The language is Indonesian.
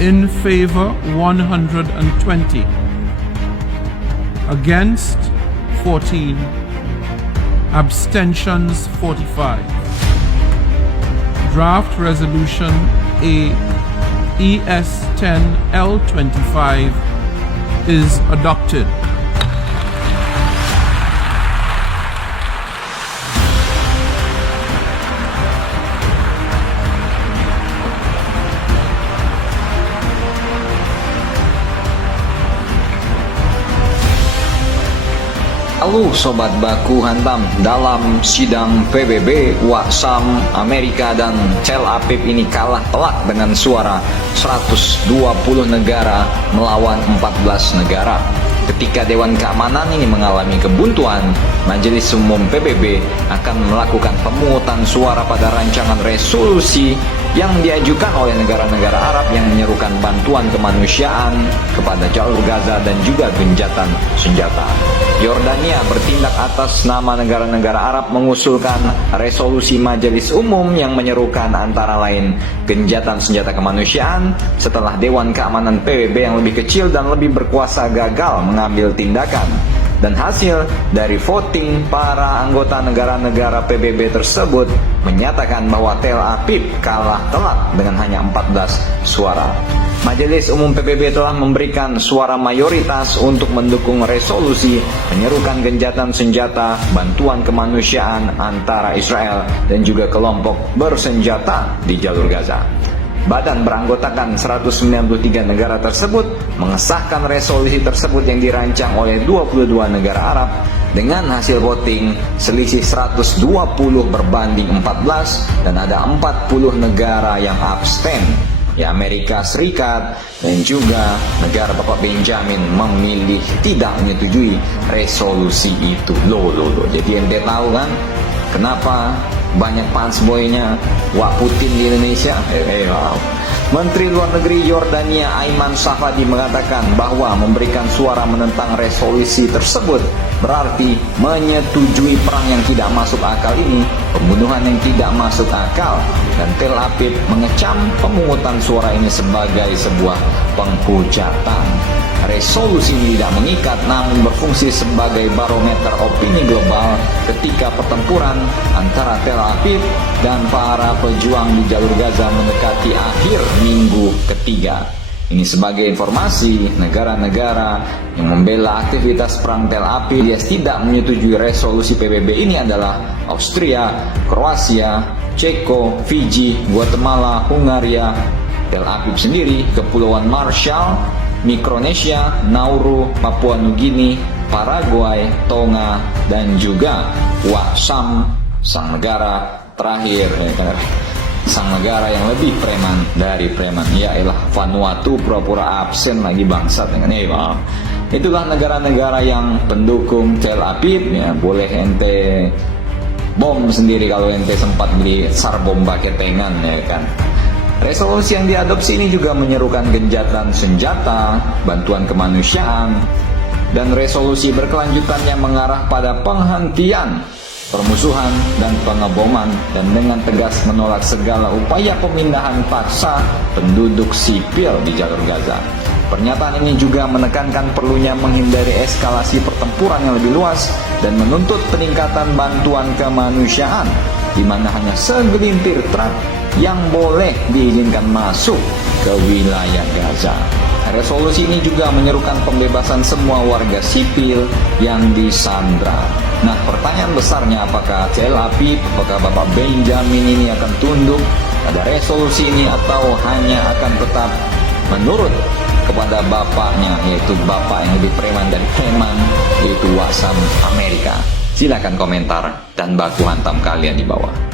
In favor 120. Against 14. Abstentions 45. Draft Resolution A ES 10 L25 is adopted. Halo Sobat Baku Hantam, dalam sidang PBB, Waksam Amerika dan Tel Aviv ini kalah telak dengan suara 120 negara melawan 14 negara. Ketika Dewan Keamanan ini mengalami kebuntuan, Majelis Umum PBB akan melakukan pemungutan suara pada rancangan resolusi yang diajukan oleh negara-negara Arab yang menyerukan bantuan kemanusiaan kepada jalur Gaza dan juga gencatan senjata. Yordania bertindak atas nama negara-negara Arab mengusulkan resolusi Majelis Umum yang menyerukan antara lain gencatan senjata kemanusiaan setelah Dewan Keamanan PBB yang lebih kecil dan lebih berkuasa gagal mengambil tindakan. Dan hasil dari voting para anggota negara-negara PBB tersebut menyatakan bahwa Tel Aviv kalah telak dengan hanya 14 suara. Majelis Umum PBB telah memberikan suara mayoritas untuk mendukung resolusi menyerukan gencatan senjata bantuan kemanusiaan antara Israel dan juga kelompok bersenjata di jalur Gaza. Badan beranggotakan 193 negara tersebut mengesahkan resolusi tersebut yang dirancang oleh 22 negara Arab dengan hasil voting selisih 120 berbanding 14 dan ada 40 negara yang abstain. Ya, Amerika Serikat dan juga negara Bapak Benjamin memilih tidak menyetujui resolusi itu. Loh. Jadi ente tahu kan kenapa banyak fansboynya Wak Putin di Indonesia? Wow. Menteri Luar Negeri Yordania Ayman Safadi mengatakan bahwa memberikan suara menentang resolusi tersebut berarti menyetujui perang yang tidak masuk akal ini, pembunuhan yang tidak masuk akal, dan Tel Aviv mengecam pemungutan suara ini sebagai sebuah penghujatan. Resolusi ini tidak mengikat namun berfungsi sebagai barometer opini global ketika pertempuran antara Tel Aviv dan para pejuang di jalur Gaza mendekati akhir minggu ketiga. Ini sebagai informasi, negara-negara yang membela aktivitas perang Tel Aviv dia tidak menyetujui resolusi PBB ini adalah Austria, Kroasia, Ceko, Fiji, Guatemala, Hungaria, Tel Aviv sendiri, Kepulauan Marshall, Mikronesia, Nauru, Papua Nugini, Paraguay, Tonga, dan juga Waksam, sang negara terakhir, sang negara yang lebih preman dari preman, yailah Vanuatu, pura-pura absen lagi bangsat dengan itulah negara-negara yang pendukung Tel Aviv. Ya, boleh ente bom sendiri kalau ente sempat beli sar bomba ketengan, ya kan. Resolusi yang diadopsi ini juga menyerukan gencatan senjata, bantuan kemanusiaan, dan resolusi berkelanjutan yang mengarah pada penghentian permusuhan dan pengeboman, dan dengan tegas menolak segala upaya pemindahan paksa penduduk sipil di jalur Gaza. Pernyataan ini juga menekankan perlunya menghindari eskalasi pertempuran yang lebih luas dan menuntut peningkatan bantuan kemanusiaan, di mana hanya segelintir truk yang boleh diizinkan masuk ke wilayah Gaza. Resolusi ini juga menyerukan pembebasan semua warga sipil yang disandra. Nah, pertanyaan besarnya, apakah Tel Aviv, apakah Bapak Benjamin ini akan tunduk pada resolusi ini atau hanya akan tetap menurut kepada bapaknya, yaitu bapak yang lebih preman dan preman, yaitu Waksam Amerika? Silakan komentar dan baku hantam kalian di bawah.